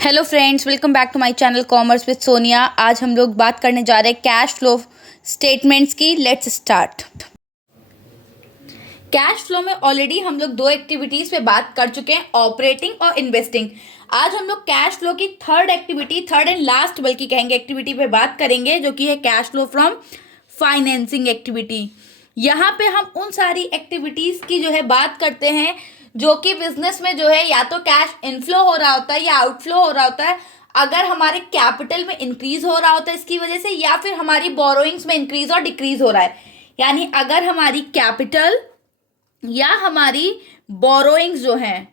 Hello friends, welcome back to my channel commerce with Sonia. आज हम लोग बात करने जा रहे हैं कैश फ्लो स्टेटमेंट्स की। Let's start. कैश फ्लो में ऑलरेडी हम लोग दो एक्टिविटीज़ पे बात कर चुके हैं, ऑपरेटिंग और इन्वेस्टिंग। आज हम लोग कैश फ्लो की थर्ड एंड लास्ट बल्कि कहेंगे एक्टिविटी पे बात करेंगे, जो कि है cash flow from financing activity. यहाँ पे हम उन सारी एक्टिविटीज़ की जो है बात करते हैं जो कि बिजनेस में जो है या तो कैश इनफ्लो हो रहा होता है या आउटफ्लो हो रहा होता है। अगर हमारे कैपिटल में इंक्रीज हो रहा होता है इसकी वजह से, या फिर हमारी बोरोइंग्स में इंक्रीज और डिक्रीज हो रहा है। यानी अगर हमारी कैपिटल या हमारी बोरोइंग्स जो हैं,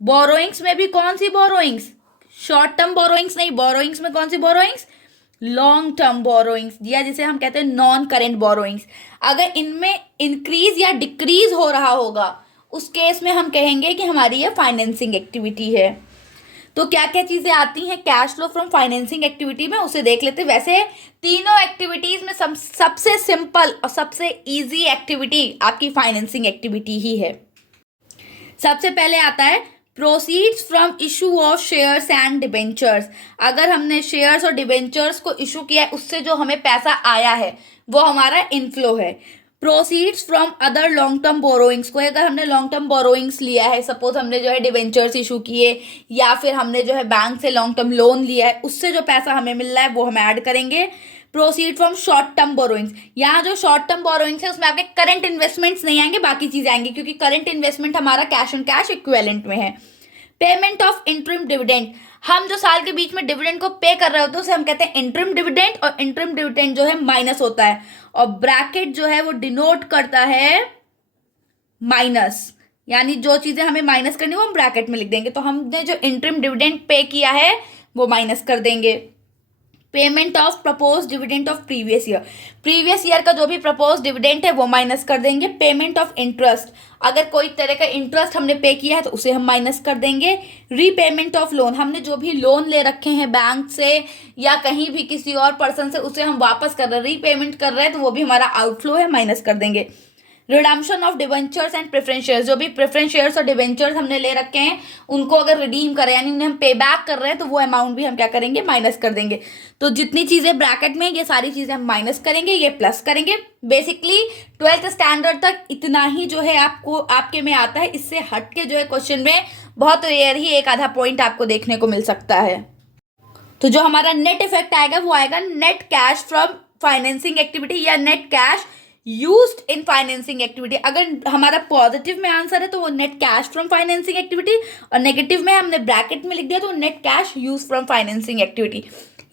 बोरोइंग्स में भी कौन सी बोरोइंग्स, शॉर्ट टर्म बोरोइंग्स नहीं, बोरोइंग्स में कौन सी बोरोइंग्स, लॉन्ग टर्म बोरोइंग्स, या जिसे हम कहते हैं नॉन करेंट बोरोइंग्स, अगर इनमें इंक्रीज या डिक्रीज हो रहा होगा उस केस में हम कहेंगे कि हमारी ये फाइनेंसिंग एक्टिविटी है। तो क्या क्या चीज़ें आती हैं cash flow from financing activity में, उसे देख लेते हैं। वैसे तीनों एक्टिविटीज़ में सबसे सिंपल और सबसे इजी एक्टिविटी आपकी फाइनेंसिंग एक्टिविटी ही है। सबसे पहले आता है proceeds from issue of shares and debentures. अगर हमने शेयर्स और डिबेंचर्स को इशू किया है, उससे जो हमें पैसा आया है वो हमारा इनफ्लो है। Proceeds from other long term borrowings को, अगर हमने लॉन्ग टर्म बोरोइंग्स लिया है, सपोज हमने जो है डिबेंचर्स इशू किए या फिर हमने जो है बैंक से लॉन्ग टर्म लोन लिया है, उससे जो पैसा हमें मिल रहा है वो हम ऐड करेंगे। Proceed from short term borrowings, यहाँ जो शॉर्ट टर्म बोरोइंग्स है उसमें आपके करंट इन्वेस्टमेंट्स नहीं आएंगे, बाकी चीजें आएंगी, क्योंकि करंट इन्वेस्टमेंट हमारा कैश एंड कैश इक्विवेलेंट में है। पेमेंट ऑफ इंटरिम डिविडेंड, हम जो साल के बीच में डिविडेंड को पे कर रहे होते हैं उसे हम कहते हैं इंटरिम डिविडेंड, और इंटरिम डिविडेंड जो है माइनस होता है, और ब्रैकेट जो है वो डिनोट करता है माइनस। यानी जो चीजें हमें माइनस करनी है वो हम ब्रैकेट में लिख देंगे। तो हमने जो इंटरिम डिविडेंड पे किया है वो माइनस कर देंगे। Payment of propose dividend of previous year का जो भी प्रपोज डिविडेंड है वो माइनस कर देंगे। पेमेंट ऑफ इंटरेस्ट, अगर कोई तरह का इंटरेस्ट हमने पे किया है तो उसे हम माइनस कर देंगे। रीपेमेंट ऑफ लोन, हमने जो भी लोन ले रखे हैं बैंक से या कहीं भी किसी और पर्सन से, उसे हम वापस कर रहे हैं, रीपेमेंट कर रहे हैं, तो वो भी हमारा आउटफ्लो है, माइनस कर देंगे। Redemption of debentures and preference shares, जो भी प्रेफरेंस शेयर्स और डिबेंचर्स हमने ले रखे हैं उनको अगर रिडीम करें यानी उन्हें हम पे बैक कर रहे हैं तो वो अमाउंट भी हम क्या करेंगे, माइनस कर देंगे। तो जितनी चीज़ें ब्रैकेट में ये सारी चीज़ें हम माइनस करेंगे, ये प्लस करेंगे। बेसिकली 12th स्टैंडर्ड तक इतना ही जो है आपको आपके में आता है। इससे हट के जो है क्वेश्चन में बहुत रेयर ही एक आधा पॉइंट आपको देखने को मिल सकता है। तो जो हमारा नेट इफेक्ट आएगा वो आएगा net cash from financing activity या net cash used in financing activity. अगर हमारा पॉजिटिव में आंसर है तो वो net cash from financing activity, और नेगेटिव में हमने ब्रैकेट में लिख दिया तो net cash use from financing activity.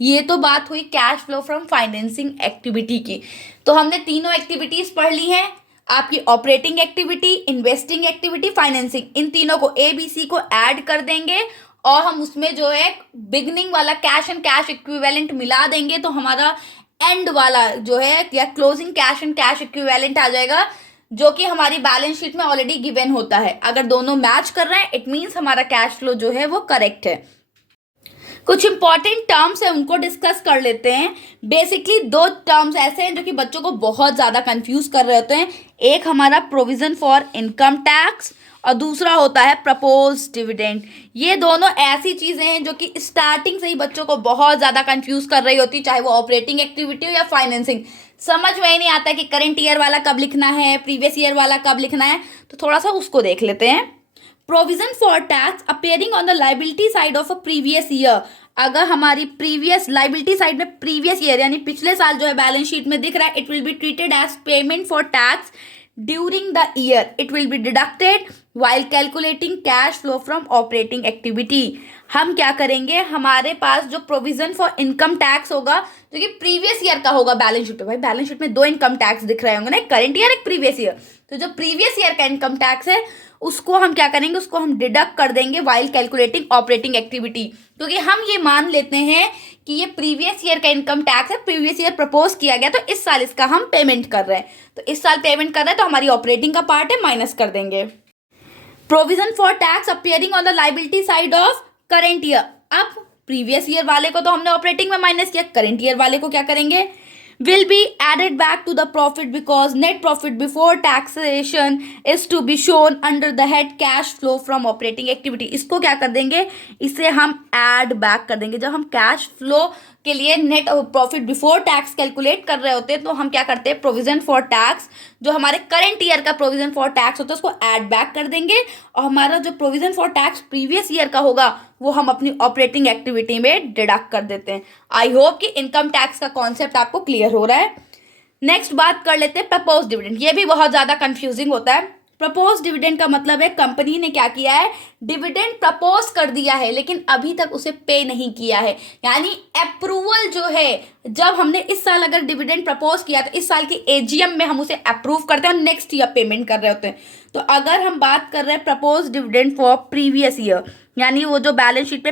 ये तो बात हुई cash flow from financing activity की। तो हमने तीनों एक्टिविटीज पढ़ ली हैं, आपकी operating activity, investing activity, financing. इन तीनों को ABC को ऐड कर देंगे और हम उसमें जो है बिगनिंग वाला कैश एंड कैश इक्विवेलेंट मिला देंगे, तो हमारा एंड वाला जो है या closing cash and cash equivalent आ जाएगा, जो कि हमारी बैलेंस शीट में ऑलरेडी गिवन होता है। अगर दोनों मैच कर रहे हैं इट मीन्स हमारा कैश फ्लो जो है वो करेक्ट है। कुछ इंपॉर्टेंट टर्म्स है उनको डिस्कस कर लेते हैं। बेसिकली दो टर्म्स ऐसे हैं जो कि बच्चों को बहुत ज़्यादा कंफ्यूज कर रहे होते हैं। एक हमारा प्रोविजन फॉर इनकम टैक्स और दूसरा होता है प्रपोज डिविडेंड। ये दोनों ऐसी चीज़ें हैं जो कि स्टार्टिंग से ही बच्चों को बहुत ज़्यादा कंफ्यूज कर रही होती, चाहे वो ऑपरेटिंग एक्टिविटी हो या फाइनेंसिंग। समझ में ही नहीं आता कि करंट ईयर वाला कब लिखना है, प्रीवियस ईयर वाला कब लिखना है, तो थोड़ा सा उसको देख लेते हैं। Provision for tax appearing on the liability side of a previous year, अगर हमारी प्रीवियस लाइबिलिटी साइड में प्रीवियस ईयर यानी पिछले साल जो है बैलेंस शीट में दिख रहा है, it will be treated as payment for tax during the year, it will be deducted while calculating cash flow from operating activity. हम क्या करेंगे, हमारे पास जो प्रोविजन फॉर इनकम टैक्स होगा जो कि प्रीवियस ईयर का होगा बैलेंस शीट में, भाई बैलेंस शीट में दो इनकम टैक्स दिख रहे होंगे ना, एक करंट ईयर एक प्रीवियस ईयर, तो जो प्रीवियस ईयर का इनकम टैक्स है उसको हम क्या करेंगे, उसको हम डिडक्ट कर देंगे वाइल कैलकुलेटिंग ऑपरेटिंग एक्टिविटी, क्योंकि हम ये मान लेते हैं कि ये प्रीवियस ईयर का इनकम टैक्स है, प्रीवियस ईयर प्रपोज किया गया तो इस साल इसका हम पेमेंट कर रहे हैं, तो इस साल पेमेंट कर रहे हैं तो हमारी ऑपरेटिंग का पार्ट है, माइनस कर देंगे। Provision for tax appearing on the liability side of current year, अब प्रीवियस ईयर वाले को तो हमने ऑपरेटिंग में माइनस किया, करेंट ईयर वाले को क्या करेंगे, will be added back to the profit because net profit before taxation is to be shown under the head cash flow from operating activity। इसको क्या कर देंगे, इसे हम ऐड बैक कर देंगे। जब हम कैश फ्लो के लिए net profit before tax calculate कर रहे होते हैं तो हम क्या करते हैं, प्रोविजन फॉर टैक्स, जो हमारे करंट ईयर का प्रोविजन फॉर टैक्स होता है उसको ऐड बैक कर देंगे, और हमारा जो provision for tax previous year का होगा वो हम अपनी ऑपरेटिंग एक्टिविटी में डिडक्ट कर देते हैं। आई होप कि इनकम टैक्स का कॉन्सेप्ट आपको क्लियर हो रहा है। नेक्स्ट बात कर लेते हैं प्रपोज डिविडेंड। ये भी बहुत ज़्यादा कंफ्यूजिंग होता है। प्रपोज डिविडेंड का मतलब है कंपनी ने क्या किया है, डिविडेंड प्रपोज कर दिया है लेकिन अभी तक उसे पे नहीं किया है। यानी अप्रूवल जो है, जब हमने इस साल अगर डिविडेंड प्रपोज किया तो इस साल की एजीएम में हम उसे अप्रूव करते हैं और नेक्स्ट ईयर पेमेंट कर रहे होते हैं। तो अगर हम बात कर रहे हैं propose dividend for previous year, यानी वो जो बैलेंस शीट पे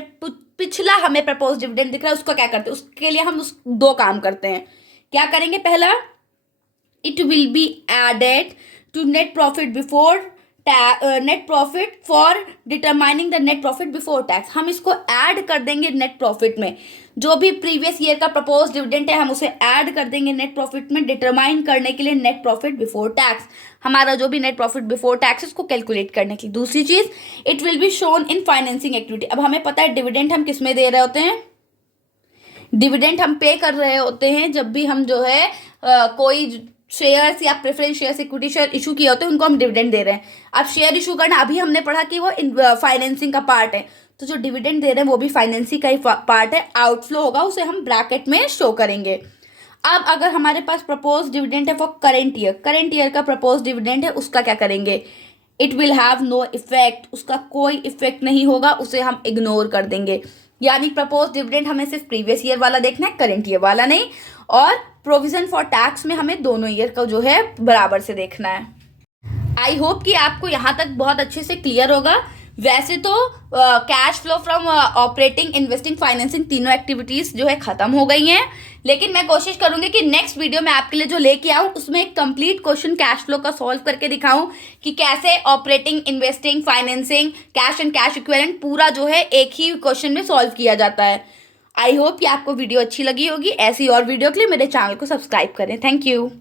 पिछला हमें प्रपोज डिविडेंड दिख रहा है उसको क्या करते हैं, उसके लिए हम उस दो काम करते हैं। क्या करेंगे, पहला it will be added to net profit before net profit for determining the net profit before tax। हम इसको ऐड कर देंगे नेट प्रॉफिट में, जो भी प्रीवियस ईयर का प्रपोज डिविडेंड है हम उसे ऐड कर देंगे नेट प्रॉफिट में डिटरमाइन करने के लिए नेट प्रॉफिट बिफोर टैक्स, हमारा जो भी नेट प्रॉफिट बिफोर टैक्स उसको कैलकुलेट करने के लिए। दूसरी चीज, it will be shown in financing activity. अब हमें पता है डिविडेंड हम किस में दे रहे होते हैं, डिविडेंड हम पे कर रहे होते हैं जब भी हम जो है कोई शेयर्स या preference shares, equity share issue किए होते हैं उनको हम डिविडेंड दे रहे हैं। अब शेयर इशू करना, अभी हमने पढ़ा कि वो फाइनेंसिंग का पार्ट है, तो जो डिविडेंड दे रहे हैं वो भी फाइनेंसिंग का ही पार्ट है। आउटफ्लो होगा उसे हम ब्रैकेट में शो करेंगे। अब अगर हमारे पास प्रपोज डिविडेंड है फॉर करंट ईयर का प्रपोज डिविडेंड है, उसका क्या करेंगे, it will have no effect, उसका कोई इफेक्ट नहीं होगा, उसे हम इग्नोर कर देंगे। यानी प्रपोज डिविडेंड हमें सिर्फ प्रीवियस ईयर वाला देखना है, करंट ईयर वाला नहीं, और प्रोविजन फॉर टैक्स में हमें दोनों ईयर का जो है बराबर से देखना है। आई होप कि आपको यहाँ तक बहुत अच्छे से क्लियर होगा। वैसे तो cash flow from operating, investing, financing तीनों एक्टिविटीज जो है खत्म हो गई हैं, लेकिन मैं कोशिश करूंगी कि नेक्स्ट वीडियो में आपके लिए जो लेके आऊँ उसमें एक कंप्लीट क्वेश्चन कैश फ्लो का सॉल्व करके दिखाऊं कि कैसे operating, investing, financing, cash and cash equivalent पूरा जो है एक ही क्वेश्चन में सॉल्व किया जाता है। आई होप कि आपको वीडियो अच्छी लगी होगी। ऐसी और वीडियो के लिए मेरे चैनल को सब्सक्राइब करें। Thank you.